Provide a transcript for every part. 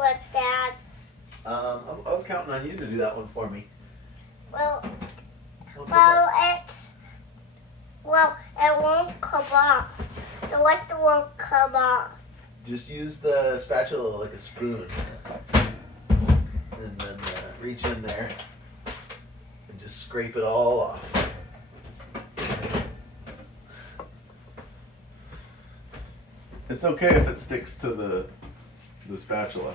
us, Dad? I was counting on you to do that one for me. Well, What's it won't come off. The rest won't come off. Just use the spatula like a spoon. And then reach in there and just scrape it all off. It's okay if it sticks to the spatula.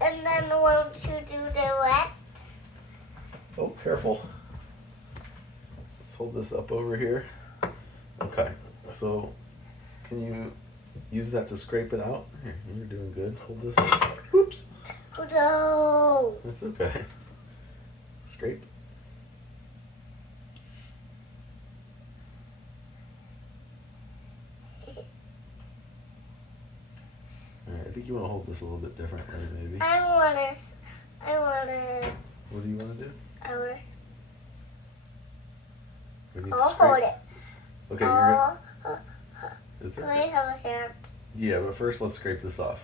And then won't you do the rest? Oh, careful. Let's hold this up over here. Okay, so can you use that to scrape it out? Here, you're doing good. Hold this. Oops. Oh, no. That's okay. Scrape. Alright, I think you want to hold this a little bit differently, maybe. I wanna. What do you want to do? I'll hold it. Okay, you're Oh, good. can I have a hand? Yeah, but first let's scrape this off.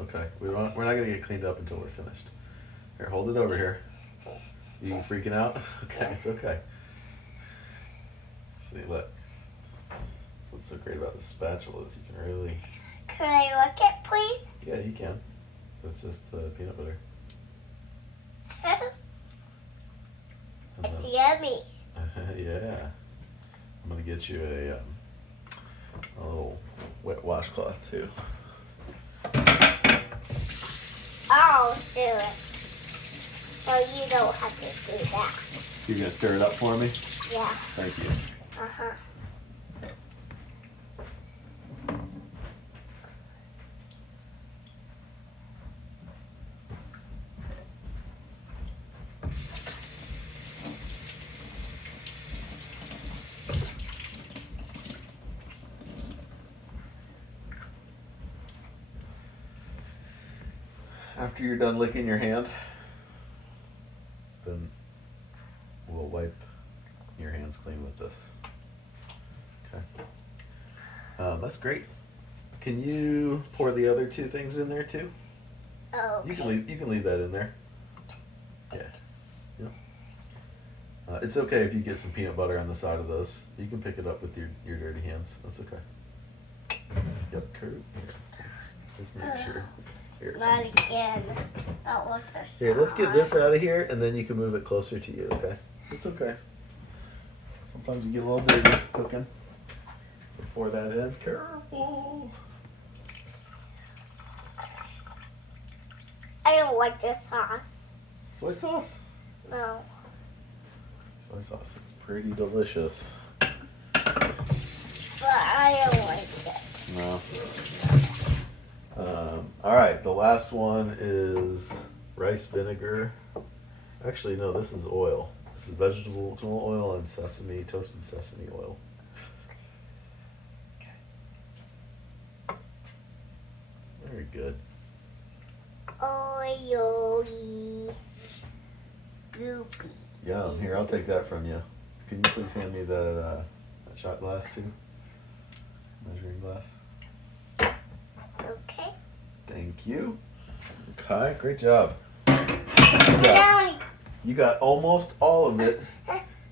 Okay, we're not gonna get cleaned up until we're finished. Here, hold it over here. You freaking out? Okay, it's okay. See, look. That's what's so great about the spatula is you can really. Can I look it, please? Yeah, you can. That's just peanut butter. And It's then- yummy. yeah. I'm gonna get you a little wet washcloth too. I'll do it. Well, you don't have to do that. You're gonna stir it up for me? Yeah. Thank you. Uh-huh. After you're done licking your hand, then we'll wipe your hands clean with this. Okay. That's great. Can you pour the other two things in there too? Oh. You can leave that in there. Yeah. Yep. It's okay if you get some peanut butter on the side of those. You can pick it up with your dirty hands. That's okay. Yep, Kurt. Here, let's make sure. Here. Not again. Not with the Here, let's get sauce. this out of here, and then you can move it closer to you, okay? It's okay. Sometimes you get a little busy cooking. So pour that in. Careful. I don't like this sauce. Soy sauce. No. Soy sauce is pretty delicious. But I don't like it. No. All right, the last one is rice vinegar. Actually, no, this is oil. This is vegetable oil and toasted sesame oil. Very good. Oily. Goopy. Yum. Here, I'll take that from you. Can you please hand me that shot glass too? Measuring glass. Okay. Thank you. Okay, great job. Now. You got almost all of it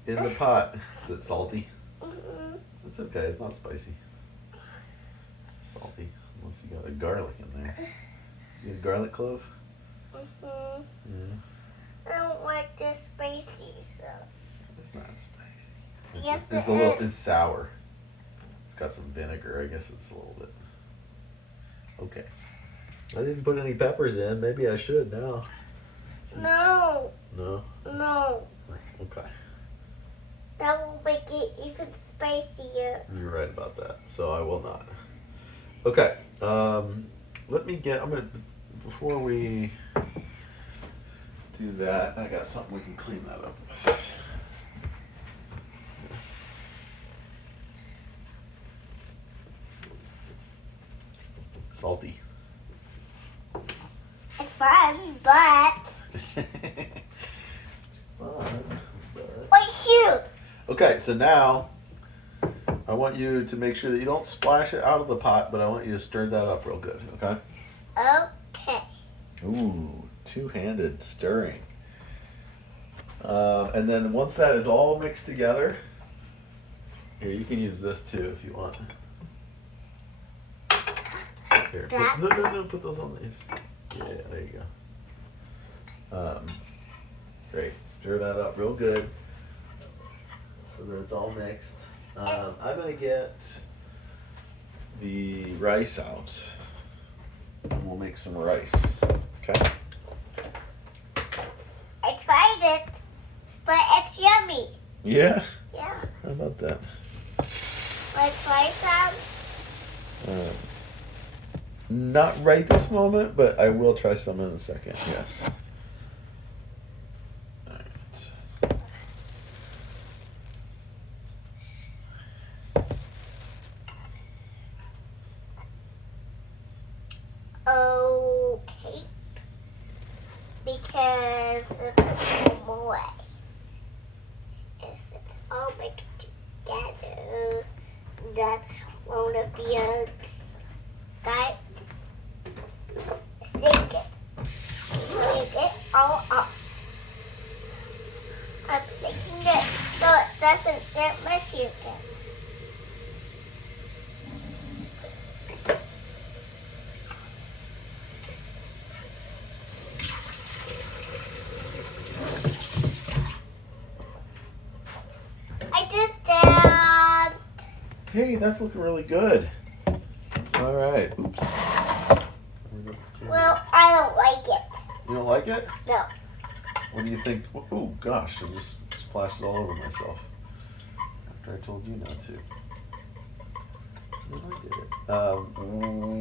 in the pot. Is it salty? Mm-mm. It's okay, it's not spicy. Salty, unless you got a garlic in there. You got a garlic clove? Mm-hmm. Yeah. I don't like this spicy stuff. It's not spicy. It's Yes, it's it is. It's sour. It's got some vinegar, I guess it's a little bit. Okay. I didn't put any peppers in. Maybe I should now. No. No? No. Okay. That will make it even spicier. You're right about that. So I will not. Okay. Before we do that, I got something we can clean that up with. Salty. It's fun, but Fun, but- wait here. Okay, so now I want you to make sure that you don't splash it out of the pot, but I want you to stir that up real good, okay? Okay. Ooh, two-handed stirring. And then once that is all mixed together, here, you can use this too if you want. Here, put those on these. Yeah, there you go. Great, stir that up real good so that it's all mixed. I'm gonna get the rice out. And we'll make some rice, okay? I tried it, but it's yummy. Yeah? Yeah. How about that? Want to try some? Not right this moment, but I will try some in a second, yes. Alright. Okay. Because it's one way. If it's all mixed together, that won't be a sky. Sink it. Sink it all up. I'm shaking it so it doesn't get messy again. I did that. Hey, that's looking really good. All right. Oops. Well, I don't like it. You don't like it? No. What do you think? Oh gosh, I just splashed it all over myself. After I told you not to. No, I did it.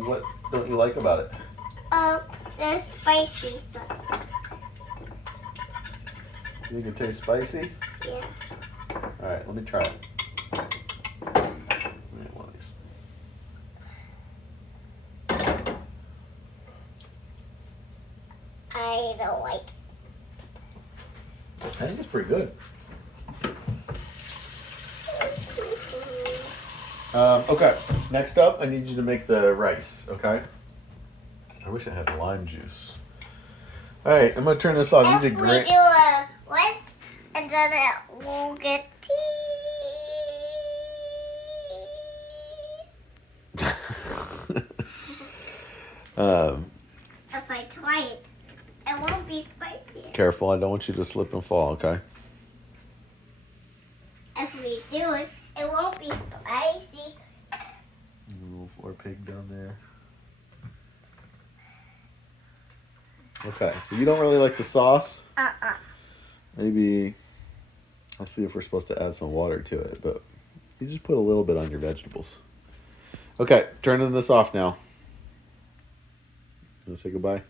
What don't you like about it? There's spicy stuff. You think it tastes spicy? Yeah. All right, let me try it. Let me get one of these. I don't like it. I think it's pretty good. Okay, next up, I need you to make the rice, okay? I wish I had lime juice. All right, I'm going to turn this off. You If did we great. do a whisk, and then it will get If I try it, it won't be spicy. Careful, I don't want you to slip and fall, okay? If we do it, it won't be spicy. Little floor pig down there. Okay, so you don't really like the sauce? Maybe, I'll see if we're supposed to add some water to it, but you just put a little bit on your vegetables. Okay, turning this off now. You want to say goodbye?